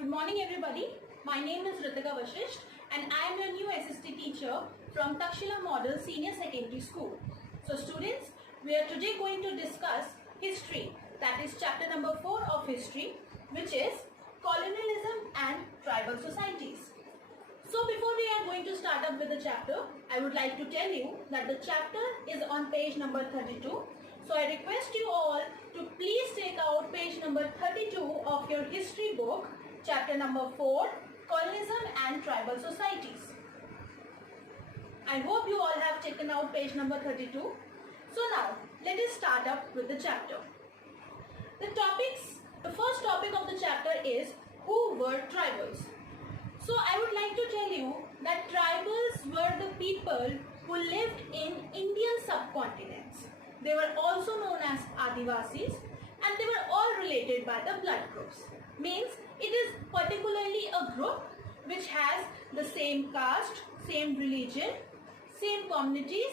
Good morning everybody. My name is Ritika Vashisht and I am your new SST teacher from Takshila Model Senior Secondary School. So students, we are today going to discuss history, that is chapter number 4 of history, which is colonialism and tribal societies. So before we are going to start up with the chapter, I would like to tell you that the chapter is on page number 32. So I request you all to please take out page number 32 of your history book, chapter number 4, Colonialism and Tribal Societies. I hope you all have taken out page number 32. So now, let us start up with the chapter. The first topic of the chapter is who were tribals. So I would like to tell you that tribals were the people who lived in Indian subcontinents. They were also known as Adivasis and they were all related by the blood groups. Means it is particularly a group which has the same caste, same religion, same communities.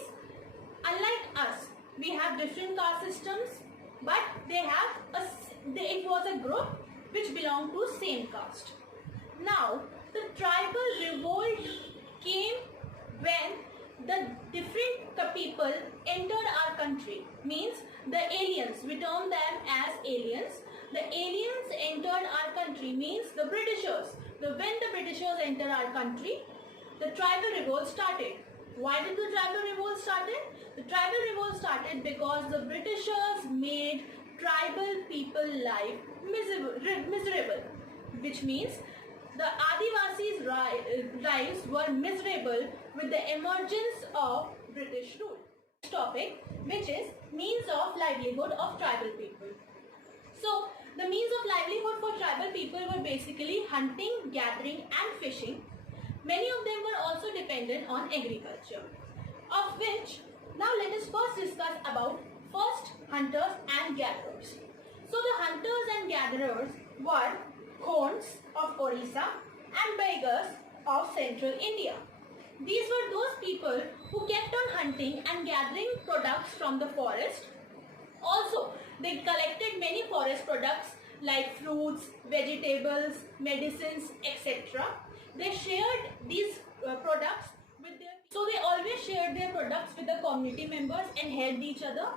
Unlike us, we have different caste systems, but it was a group which belonged to same caste. Now, the tribal revolt came when the different people entered our country. Means the aliens, we term them as aliens. The aliens entered our country, means the Britishers. When the Britishers entered our country, the tribal revolt started. Why did the tribal revolt started? The tribal revolt started because the Britishers made tribal people life miserable, which means the Adivasis' lives were miserable with the emergence of British rule. Next topic, which is means of livelihood of tribal people. So, the means of livelihood for tribal people were basically hunting, gathering and fishing. Many of them were also dependent on agriculture, of which now let us first discuss about first hunters and gatherers. So, the hunters and gatherers were Khonds of Orissa and Beggars of central India. These were those people who kept on hunting and gathering products from the forest. Also, they collected many forest products like fruits, vegetables, medicines, etc. They shared these products with they always shared their products with the community members and helped each other.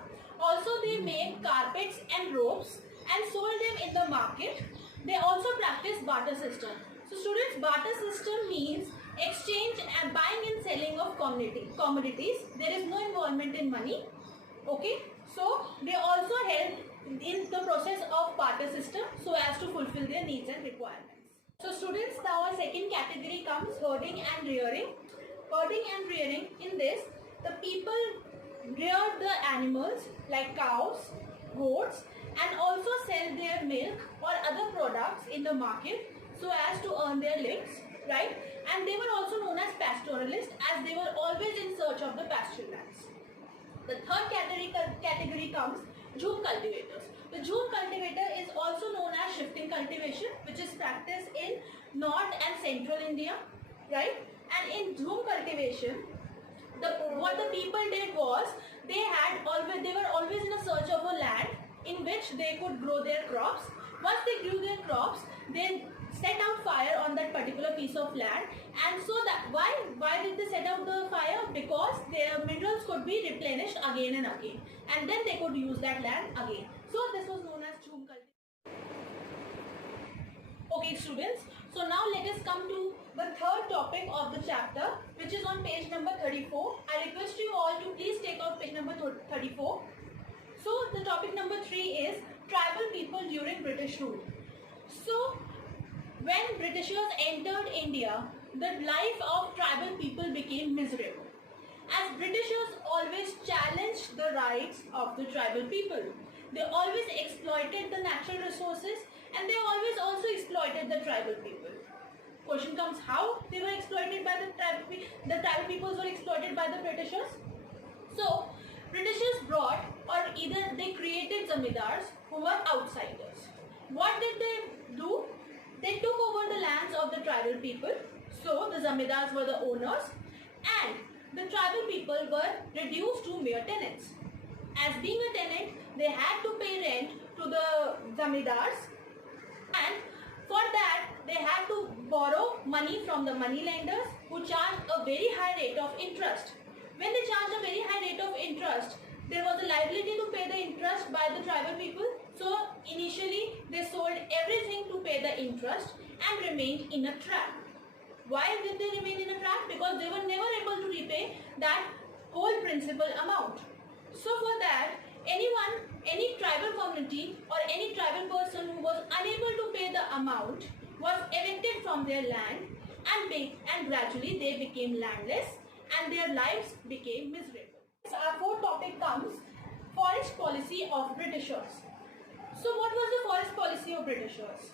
Also, they made carpets and ropes and sold them in the market. They also practiced barter system. So students, barter system means exchange and buying and selling of commodities. There is no involvement in money. Okay. So they also helped in the process of barter system so as to fulfill their needs and requirements. So students, now our second category comes herding and rearing. Herding and rearing, in this the people rear the animals like cows, goats and also sell their milk or other products in the market so as to earn their livings, right? And they were also known as pastoralists as they were always in search of the pasture lands. The third category comes jhum cultivators. The jhum cultivator is also known as shifting cultivation, which is practiced in North and Central India, right? And in jhum cultivation, what the people did was they were always in a search of a land in which they could grow their crops. Once they grew their crops, they set out fire on that particular piece of land. And so that why did they set out the fire? Because their minerals could be replenished again and again, and then they could use that land again. So this was known as jhum cultivation. Okay students, so now let us come to the third topic of the chapter, which is on page number 34. I request you all to please take out page number 34. So the topic number 3 is tribal people during British rule. So when Britishers entered India, the life of tribal people became miserable, as Britishers always challenged the rights of the tribal people. They always exploited the natural resources and they always also exploited the tribal people. Question comes, how they were exploited by the tribal peoples were exploited by the Britishers? So Britishers brought, or either they created zamindars who were outsiders. What did they do? They took over the lands of the tribal people. So the zamindars were the owners and the tribal people were reduced to mere tenants. As being a tenant, they had to pay rent to the zamindars, and for that they had to borrow money from the money lenders who charged a very high rate of interest. When they charged a very high rate of interest, there was a liability to pay the interest by the tribal people. So initially they sold everything to pay the interest and remained in a trap. Why did they remain in a trap? Because they were never able to repay that whole principal amount. So for that, any tribal community or any tribal person who was unable to pay the amount was evicted from their land, and gradually they became landless and their lives became miserable. Our fourth topic comes forest policy of Britishers. So what was the forest policy of Britishers?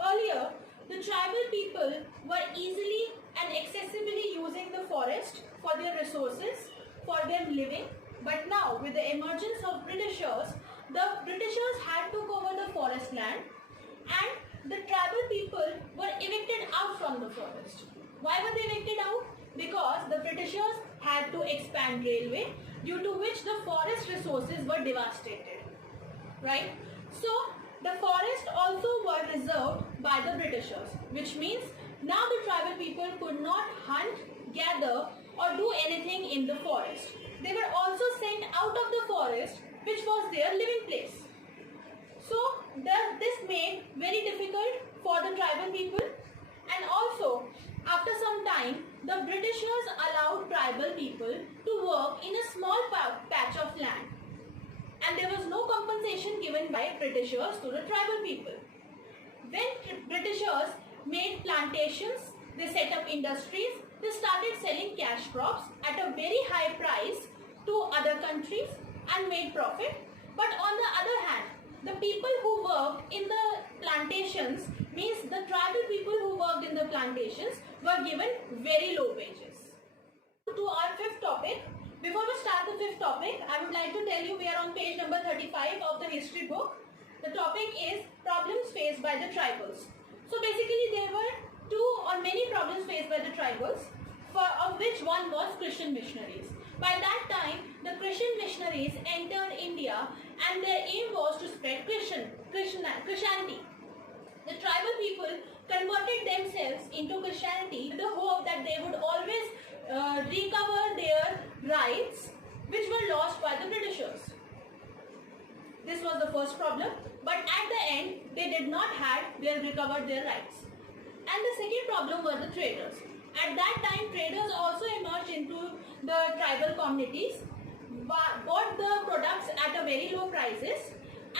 Earlier, the tribal people were easily and accessibly using the forest for their resources, for their living. But now, with the emergence of Britishers, the Britishers had to cover the forest land and the tribal people were evicted out from the forest. Why were they evicted out? Because the Britishers had to expand railway, due to which the forest resources were devastated. Right? So, the forest also were reserved by the Britishers, which means now the tribal people could not hunt, gather or do anything in the forest. They were also sent out of the forest, which was their living place. So this made very difficult for the tribal people, and also after some time the Britishers allowed tribal people to work in a small patch of land, and there was no compensation given by Britishers to the tribal people. When Britishers made plantations, they set up industries, they started selling cash crops at a very high price to other countries and made profit. But on the other hand, the people who worked in the plantations, means the tribal people who worked in the plantations, were given very low wages. To our fifth topic. Before we start the fifth topic, I would like to tell you we are on page number 35 of the history book. The topic is problems faced by the tribals. So basically there were two or many problems faced by the tribals, of which one was Christian missionaries. By that time, the Christian missionaries entered India and their aim was to spread Christianity. The tribal people converted themselves into Christianity with the hope that they would always recover their rights which were lost by the Britishers. This was the first problem, but at the end they did not recovered their rights. And the second problem were the traders. At that time, traders also emerged into the tribal communities, bought the products at a very low prices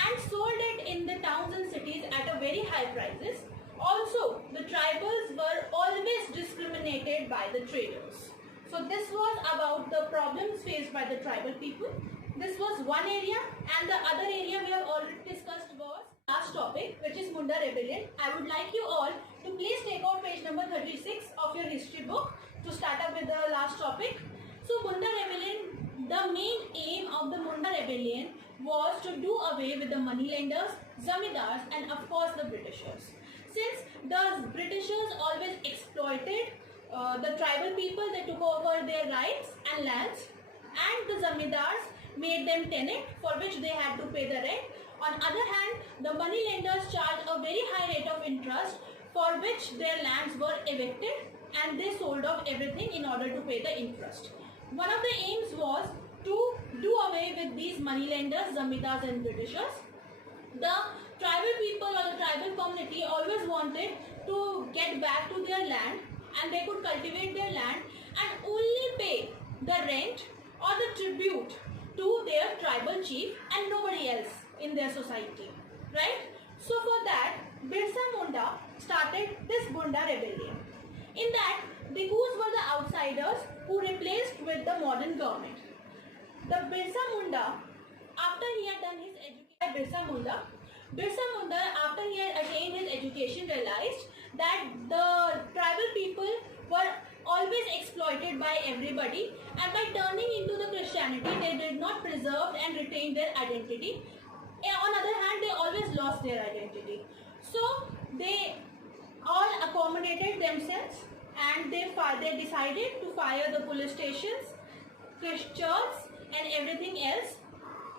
and sold it in the towns and cities at a very high prices. Also, the tribals were always discriminated by the traders. So this was about the problems faced by the tribal people. This was one area, and the other area we have already discussed was last topic, which is Munda Rebellion. I would like you all to please take out page number 36 of your history book to start up with the last topic. So Munda Rebellion, the main aim of the Munda Rebellion was to do away with the moneylenders, zamindars and of course the Britishers. Since the Britishers always exploited the tribal people, they took over their rights and lands, and the zamindars made them tenant for which they had to pay the rent. On other hand, the money lenders charged a very high rate of interest for which their lands were evicted and they sold off everything in order to pay the interest. One of the aims was to do away with these money lenders, zamindars and Britishers. The tribal people or the tribal community always wanted to get back to their land, and they could cultivate their land and only pay the rent or the tribute to their tribal chief and nobody else in their society, right? So for that, Birsa Munda started this Munda Rebellion. In that, Bhikkhus were the outsiders who replaced with the modern government. The Birsa Munda, after he had done his education, Birsa Munda, after he had attained his education, realized that the tribal people were always exploited by everybody, and by turning into the Christianity, they did not preserve and retain their identity. On the other hand, they always lost their identity. So they all accommodated themselves, and they decided to fire the police stations, churches and everything else.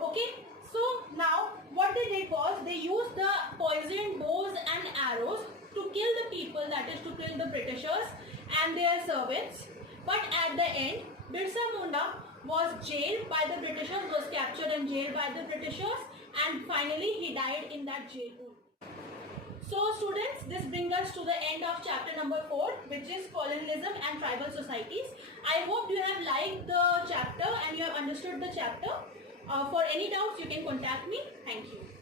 Okay, so now what they did was they used the poisoned bows and arrows to kill the people, that is to kill the Britishers and their servants. But at the end, Birsa Munda was jailed by the Britishers, was captured and jailed by the Britishers, and finally he died in that jail only. So students, this brings us to the end of chapter number 4, which is colonialism and tribal societies. I hope you have liked the chapter and you have understood the chapter. For any doubts, you can contact me. Thank you.